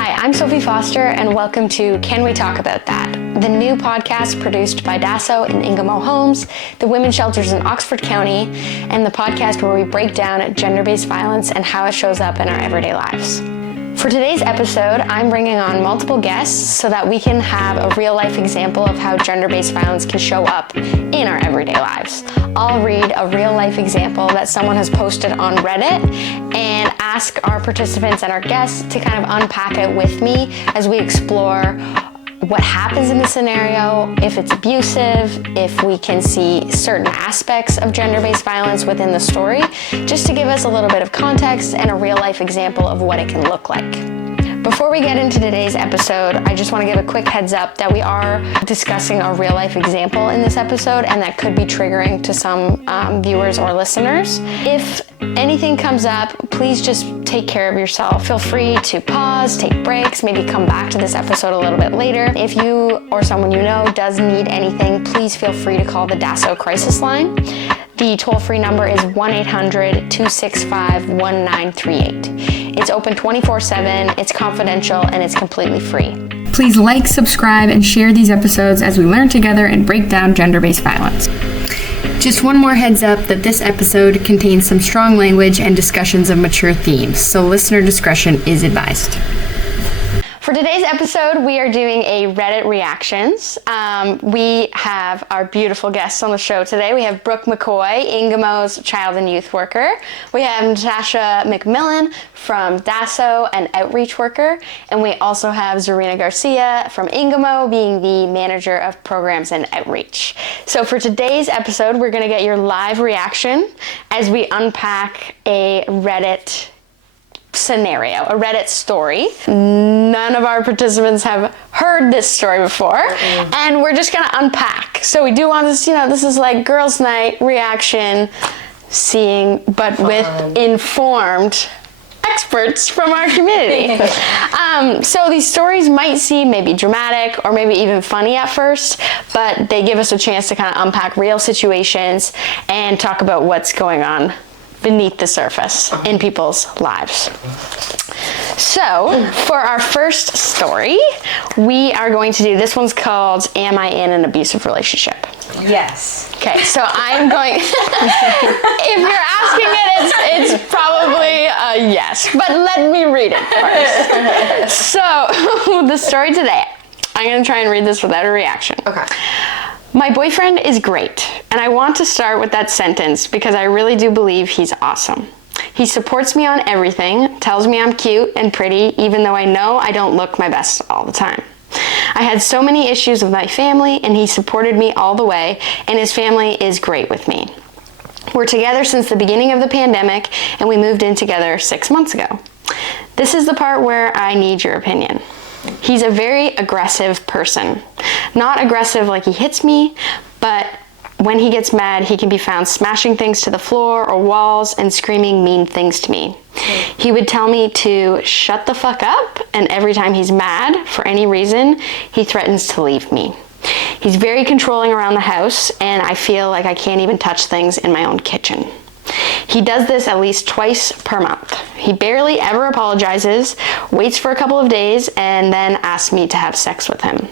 Hi, I'm Sophie Foster, and welcome to Can We Talk About That? The new podcast produced by DASO and Ingamo Homes, the women's shelters in Oxford County, and the podcast where we break down gender-based violence and how it shows up in our everyday lives. For today's episode, I'm bringing on multiple guests so that we can have a real-life example of how gender-based violence can show up in our everyday lives. I'll read a real-life example that someone has posted on Reddit and ask our participants and our guests to kind of unpack it with me as we explore what happens in the scenario, if it's abusive, if we can see certain aspects of gender-based violence within the story, just to give us a little bit of context and a real-life example of what it can look like. Before we get into today's episode, I just want to give a quick heads up that we are discussing a real-life example in this episode, and that could be triggering to some viewers or listeners. If anything comes up, please just take care of yourself. Feel free to pause, take breaks, maybe come back to this episode a little bit later. If you or someone you know does need anything, please feel free to call the DASO crisis line. The toll-free number is 1-800-265-1938. It's open 24/7, it's confidential, and it's completely free. Please like, subscribe, and share these episodes as we learn together and break down gender-based violence. Just one more heads up that this episode contains some strong language and discussions of mature themes, so listener discretion is advised. For today's episode, we are doing a Reddit reactions. We have our beautiful guests on the show today. We have Brooke McCoy, Ingamo's child and youth worker. We have Natasha McMillan from DASO, an outreach worker. And we also have Czarina Garcia from Ingamo, being the manager of programs and outreach. So for today's episode, we're going to get your live reaction as we unpack a Reddit scenario, a Reddit story. None of our participants have heard this story before, and we're just gonna unpack. So we do want this, this is like girls' night reaction, but with informed experts from our community. So these stories might seem maybe dramatic or maybe even funny at first, but they give us a chance to kind of unpack real situations and talk about what's going on beneath the surface in people's lives. So, for our first story, we are going to do, this one's called, Am I in an Abusive Relationship? Yes. Okay, so I'm going, if you're asking it, it's probably a yes, but let me read it first. So, the story today, I'm going to try and read this without a reaction. Okay. My boyfriend is great, and I want to start with that sentence because I really do believe he's awesome. He supports me on everything, tells me I'm cute and pretty, even though I know I don't look my best all the time. I had so many issues with my family, and he supported me all the way, and his family is great with me. We're together since the beginning of the pandemic, and we moved in together 6 months ago. This is the part where I need your opinion. He's a very aggressive person. Not aggressive like he hits me, but when he gets mad, he can be found smashing things to the floor or walls and screaming mean things to me. He would tell me to shut the fuck up, and every time he's mad for any reason, he threatens to leave me. He's very controlling around the house, and I feel like I can't even touch things in my own kitchen. He does this at least twice per month. He barely ever apologizes, waits for a couple of days, and then asks me to have sex with him.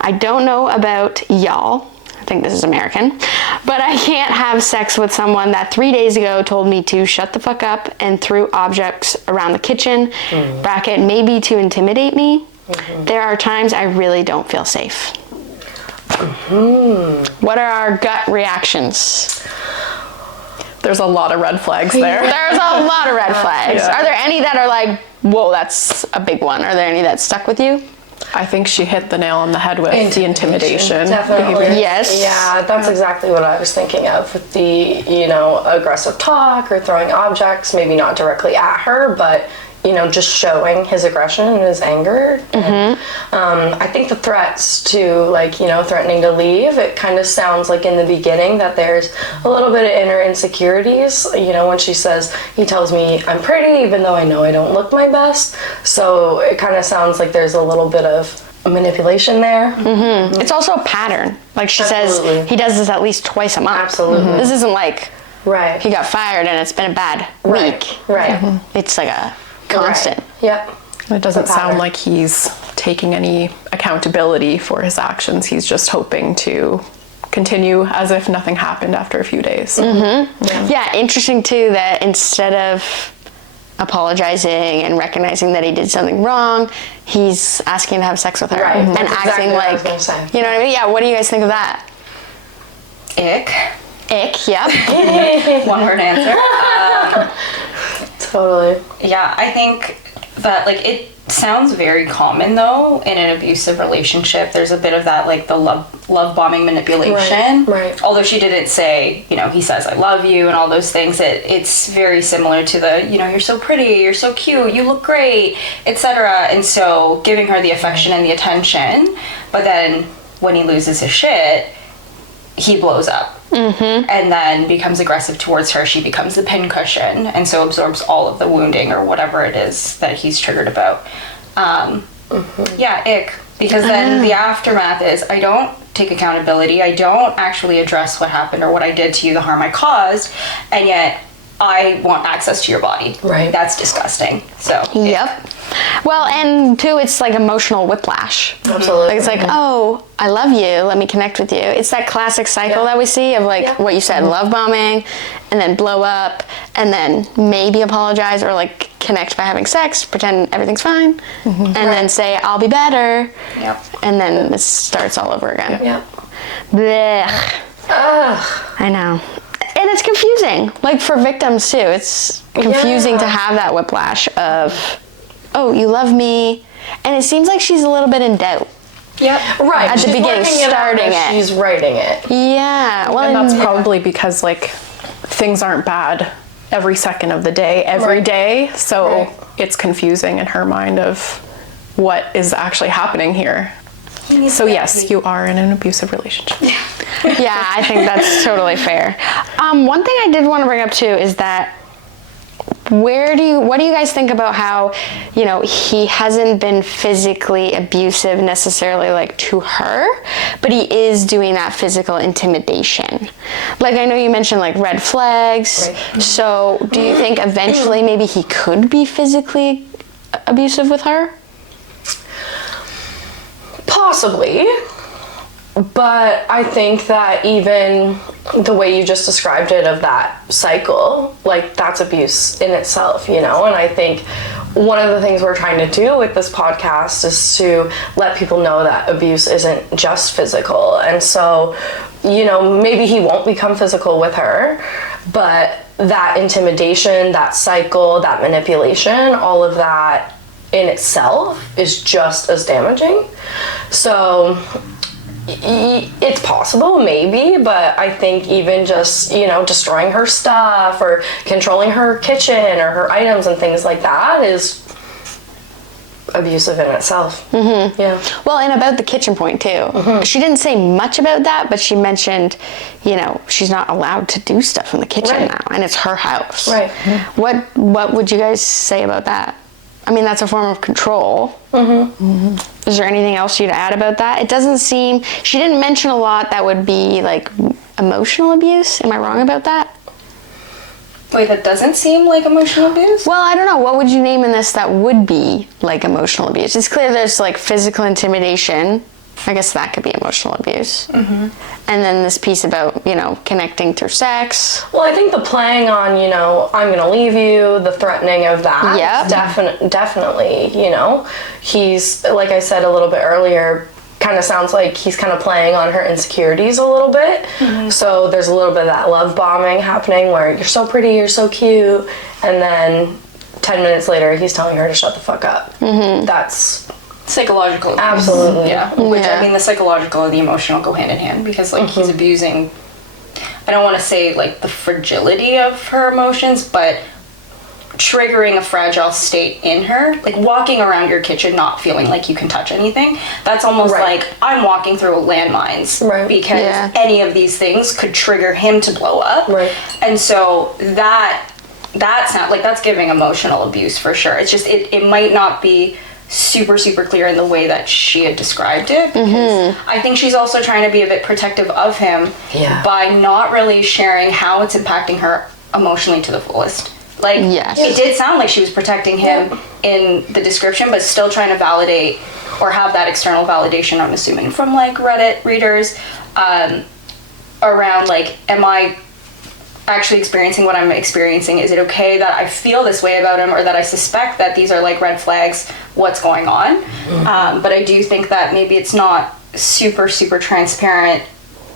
I don't know about y'all, I think this is American, but I can't have sex with someone that 3 days ago told me to shut the fuck up and threw objects around the kitchen, bracket, maybe to intimidate me. There are times I really don't feel safe. What are our gut reactions? There's a lot of red flags there. There's a lot of red flags. Yeah. Are there any that are like, whoa, that's a big one? Are there any that stuck with you? I think she hit the nail on the head with the intimidation Definitely. behavior. Yes. Yeah, that's exactly what I was thinking of with the, aggressive talk or throwing objects, maybe not directly at her, but just showing his aggression and his anger. And, I think the threats to, threatening to leave, it kind of sounds like in the beginning that there's a little bit of inner insecurities. When she says, he tells me I'm pretty, even though I know I don't look my best. So it kind of sounds like there's a little bit of manipulation there. It's also a pattern. Like she Absolutely. says, he does this at least twice a month. Absolutely. This isn't like Right. he got fired and it's been a bad week. Right. It's like a constant. Right. Yep. It doesn't sound like he's taking any accountability for his actions. He's just hoping to continue as if nothing happened after a few days. Yeah, interesting too that instead of apologizing and recognizing that he did something wrong, he's asking to have sex with her and acting like, you know what I mean? Yeah, what do you guys think of that? Ick. Ick, yep. One word answer. Totally. Yeah, I think that, like, it sounds very common, though, in an abusive relationship. There's a bit of that, like, the love bombing manipulation. Right. Although she didn't say, you know, he says, I love you, and all those things. It's very similar to the, you know, you're so pretty, you're so cute, you look great, etc. And so giving her the affection and the attention, but then when he loses his shit, he blows up. And then becomes aggressive towards her. She becomes the pincushion, and so absorbs all of the wounding or whatever it is that he's triggered about. Yeah, ick. Because then the aftermath is, I don't take accountability, I don't actually address what happened or what I did to you, the harm I caused, and yet I want access to your body. Right. That's disgusting. So Yep. Well, and too, it's like emotional whiplash. Absolutely. Like it's like, oh, I love you, let me connect with you. It's that classic cycle that we see of like what you said, love bombing, and then blow up, and then maybe apologize or like connect by having sex, pretend everything's fine, and then say, I'll be better. Yep. And then it starts all over again. Yeah. Blech. I know. And it's confusing, like for victims too. It's confusing to have that whiplash of, oh, you love me, and it seems like she's a little bit in doubt. Yep. Right. At the beginning, starting it. She's writing it. Yeah. Well, And that's probably because, like, things aren't bad every second of the day, every day. So it's confusing in her mind of what is actually happening here. So yes, you are in an abusive relationship. yeah, I think that's totally fair. One thing I did want to bring up too is that what do you guys think about how, you know, he hasn't been physically abusive necessarily like to her, but he is doing that physical intimidation? Like, I know you mentioned like red flags. Right. So do you think eventually maybe he could be physically abusive with her? Possibly. But I think that even the way you just described it of that cycle, like that's abuse in itself, you know? And I think one of the things we're trying to do with this podcast is to let people know that abuse isn't just physical. And so, you know, maybe he won't become physical with her, but that intimidation, that cycle, that manipulation, all of that in itself is just as damaging. So it's possible, maybe, but I think even just, you know, destroying her stuff or controlling her kitchen or her items and things like that is abusive in itself. Yeah. Well, and about the kitchen point too. She didn't say much about that, but she mentioned, you know, she's not allowed to do stuff in the kitchen now, and it's her house. Right. What would you guys say about that? I mean, that's a form of control. Is there anything else you'd add about that? It doesn't seem, she didn't mention a lot that would be like emotional abuse. Am I wrong about that? Wait, that doesn't seem like emotional abuse? Well, I don't know. What would you name in this that would be like emotional abuse? It's clear there's like physical intimidation. I guess that could be emotional abuse. And then this piece about, you know, connecting through sex. Well, I think the playing on, you know, I'm gonna leave you, the threatening of that, definitely, you know, he's, like I said a little bit earlier, kind of sounds like he's kind of playing on her insecurities a little bit. So there's a little bit of that love bombing happening where you're so pretty, you're so cute, and then 10 minutes later he's telling her to shut the fuck up. That's psychological abuse. Absolutely. Yeah. Which, I mean, the psychological and the emotional go hand in hand, because like he's abusing, I don't want to say like the fragility of her emotions, but triggering a fragile state in her, like walking around your kitchen not feeling like you can touch anything. That's almost like I'm walking through landmines, because any of these things could trigger him to blow up. And so that's not like, that's giving emotional abuse for sure. It's just it might not be super clear in the way that she had described it, because I think she's also trying to be a bit protective of him by not really sharing how it's impacting her emotionally to the fullest. Like, Yes. it did sound like she was protecting him in the description, but still trying to validate or have that external validation, I'm assuming, from, like, Reddit readers around, like, am I actually experiencing what I'm experiencing? Is it okay that I feel this way about him, or that I suspect that these are, like, red flags? What's going on? But I do think that maybe it's not super, super transparent,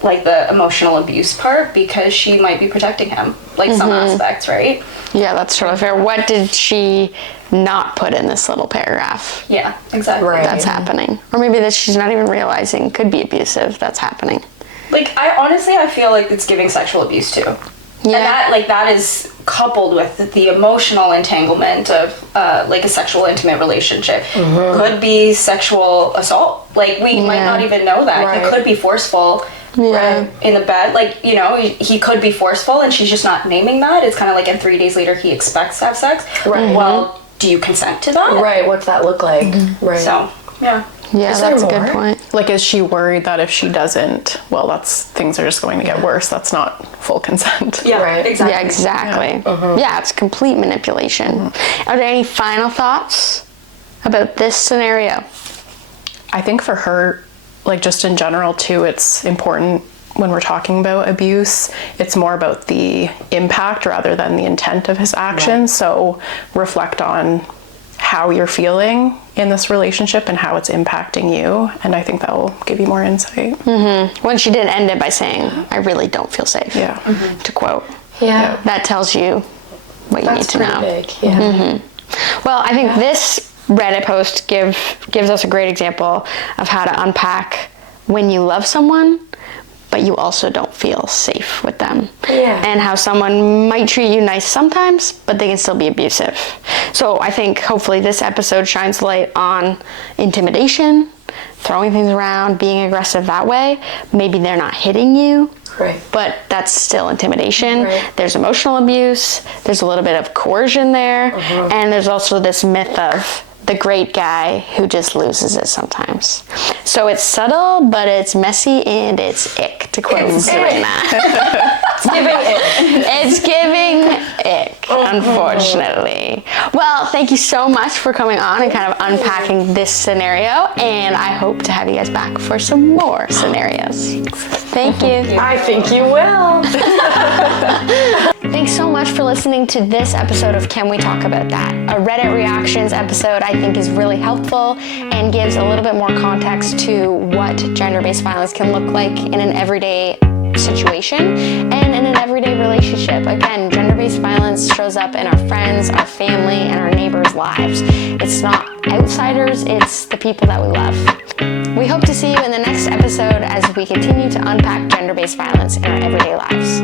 like the emotional abuse part, because she might be protecting him, like some aspects, right? Yeah, that's totally fair. What did she not put in this little paragraph Yeah, exactly. Right. that's happening? Or maybe that she's not even realizing could be abusive that's happening. Like, I feel like it's giving sexual abuse too. Yeah. And that is coupled with the emotional entanglement of like a sexual intimate relationship. Could be sexual assault. Like, we might not even know that. Right. He could be forceful. Yeah. In the bed, like, you know, he could be forceful and she's just not naming that. It's kind of like, and 3 days later he expects to have sex. Right. Well, do you consent to that? Right, what's that look like? Right. So, yeah. Yeah, Is there that's a good more? point. Like, is she worried that if she doesn't, well, things are just going to get worse? That's not full consent. Yeah, Right. exactly. Yeah, exactly. Yeah, it's complete manipulation. Are there any final thoughts about this scenario? I think for her, like, just in general too, it's important when we're talking about abuse, it's more about the impact rather than the intent of his actions. So reflect on how you're feeling in this relationship and how it's impacting you, and I think that will give you more insight. When she did end it by saying, I really don't feel safe, Yeah. to quote. Yeah. That tells you what you That's need to pretty know. big. Yeah. Well, I think this Reddit post gives us a great example of how to unpack when you love someone, but you also don't feel safe with them. Yeah. And how someone might treat you nice sometimes, but they can still be abusive. So I think hopefully this episode shines light on intimidation, throwing things around, being aggressive that way. Maybe they're not hitting you, Right. but that's still intimidation. Right. There's emotional abuse, there's a little bit of coercion there, and there's also this myth of the great guy who just loses it sometimes. So it's subtle, but it's messy and it's ick, to quote Czarina. It's giving it. It's giving ick, unfortunately. Well, thank you so much for coming on and kind of unpacking this scenario, and I hope to have you guys back for some more scenarios. Thank you. I think you will. Thanks so much for listening to this episode of Can We Talk About That? A Reddit reactions episode I think is really helpful and gives a little bit more context to what gender-based violence can look like in an everyday situation and in an everyday relationship. Again, gender-based violence shows up in our friends, our family, and our neighbors' lives. It's not outsiders, it's the people that we love. We hope to see you in the next episode as we continue to unpack gender-based violence in our everyday lives.